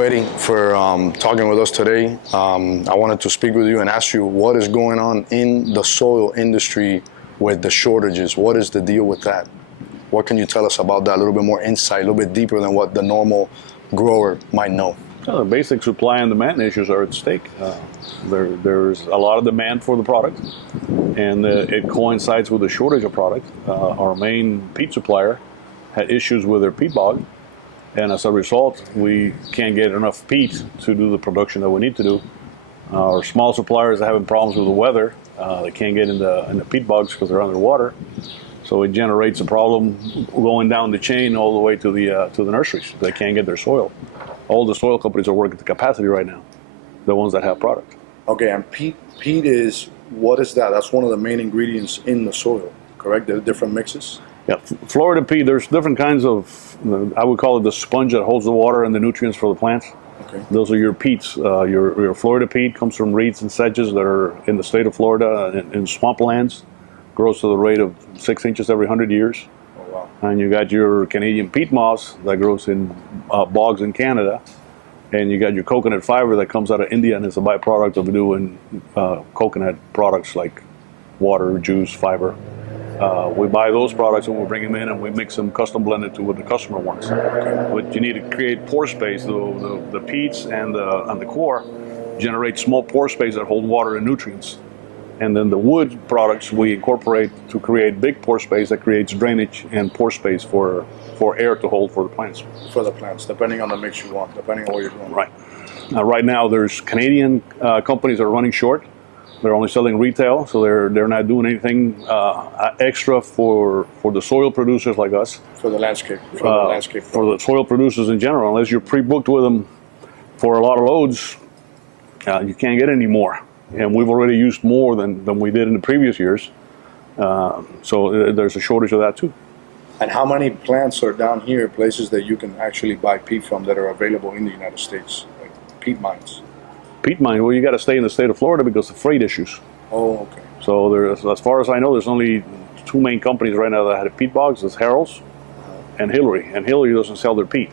you, Eddie, for talking with us today. I wanted to speak with you and ask you what is going on in the soil industry with the shortages. What is the deal with that? What can you tell us about that? A little bit more insight, a little bit deeper than what the normal grower might know. The basic supply and demand issues are at stake. There's a lot of demand for the product, and it coincides with the shortage of product. Our main peat supplier had issues with their peat bog, and as a result, we can't get enough peat to do the production that we need to do. Our small suppliers are having problems with the weather. They can't get in the peat bogs because they're underwater. So it generates a problem going down the chain all the way to the nurseries. They can't get their soil. All the soil companies are working to capacity right now, the ones that have product. Okay, and peat is, what is that? That's one of the main ingredients in the soil, correct? There are different mixes? Yeah, Florida peat, there's different kinds of, I would call it the sponge that holds the water and the nutrients for the plants. Okay. Those are your peats. Your Florida peat comes from reeds and sedges that are in the state of Florida in swamplands. Grows to the rate of 6 inches every 100 years. Oh, wow. And you got your Canadian peat moss that grows in bogs in Canada. And you got your coconut fiber that comes out of India, and it's a byproduct of doing coconut products like water, juice, fiber. We buy those products and we bring them in and we mix them custom blended to what the customer wants. But you need to create pore space. The peats and the core generate small pore space that hold water and nutrients. And then the wood products we incorporate to create big pore space that creates drainage and pore space for air to hold for the plants. For the plants, depending on the mix you want, depending on what you're doing. Right. Now, right now, there's Canadian companies that are running short. They're only selling retail, so they're not doing anything extra for the soil producers like us. For the landscape. For the soil producers in general, unless you're pre-booked with them for a lot of loads, you can't get any more. And we've already used more than we did in the previous years. So there's a shortage of that too. And how many plants are down here, places that you can actually buy peat from that are available in the United States, like peat mines? Peat mine, well, you got to stay in the state of Florida because of freight issues. Oh, okay. So there's, as far as I know, there's only two main companies right now that have peat bogs. There's Harold's and Hillary. And Hillary doesn't sell their peat.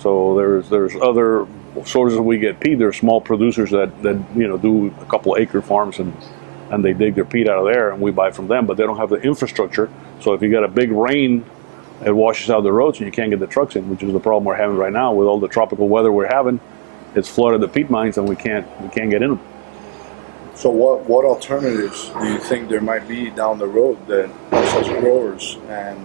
So there's other sources we get peat. There's small producers that do a couple acre farms and they dig their peat out of there and we buy from them, but they don't have the infrastructure. So if you got a big rain, it washes out the roads and you can't get the trucks in, which is the problem we're having right now with all the tropical weather we're having. It's flooded the peat mines and we can't get in them. So what alternatives do you think there might be down the road that us as growers and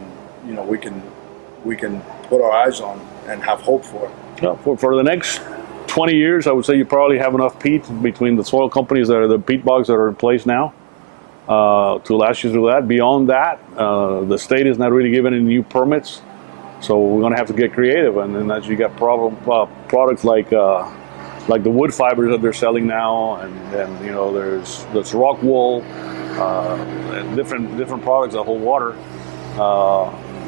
we can put our eyes on and have hope for? Yeah, for the next 20 years, I would say you probably have enough peat between the soil companies that are the peat bogs that are in place now to last you through that. Beyond that, the state is not really giving any new permits, so we're going to have to get creative. And then as you got products like the wood fibers that they're selling now, and there's rock wool, and different products that hold water.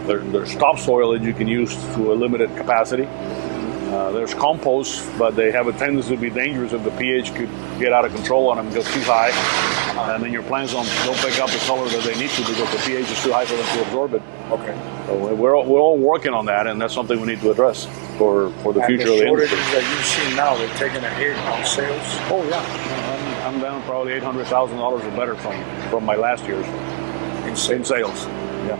There's topsoil that you can use to a limited capacity. There's compost, but they have a tendency to be dangerous if the pH could get out of control on them and go too high. And then your plants don't pick up the color that they need to because the pH is too high for them to absorb it. Okay. So we're all working on that, and that's something we need to address for the future of the industry. The shortages that you've seen now, they're taking a hit on sales? Oh, yeah. I'm down probably $800,000 or better from my last year's in sales. Yeah.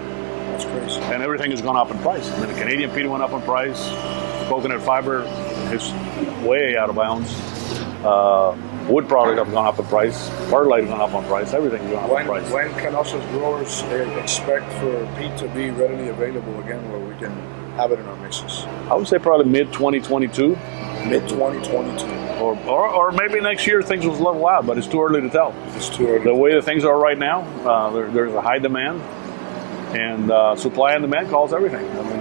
That's crazy. And everything has gone up in price. I mean, the Canadian peat went up in price. Coconut fiber is way out of bounds. Wood products have gone up in price. Fertilizer has gone up in price. Everything's gone up in price. When can us as growers expect for peat to be readily available again where we can have it in our mixes? I would say probably mid-2022. Mid-2022. Or maybe next year things will level out, but it's too early to tell. It's too early. The way that things are right now, there's a high demand, and supply and demand calls everything. I mean,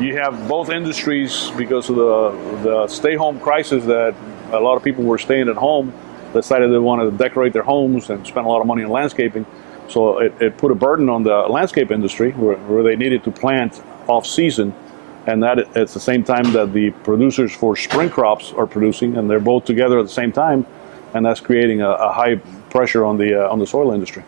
you have both industries because of the stay-home crisis that a lot of people were staying at home, decided they wanted to decorate their homes and spend a lot of money on landscaping. So it put a burden on the landscape industry where they needed to plant off-season, and that it's the same time that the producers for spring crops are producing, and they're both together at the same time, and that's creating a high pressure on the soil industry.